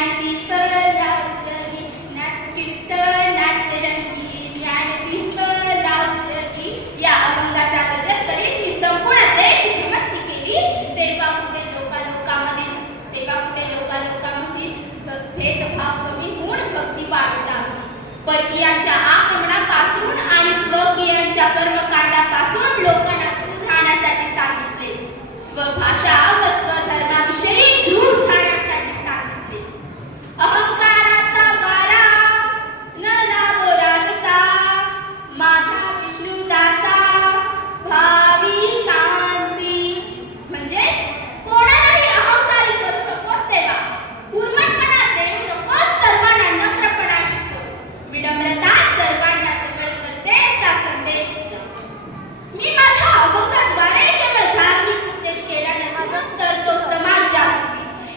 and pizza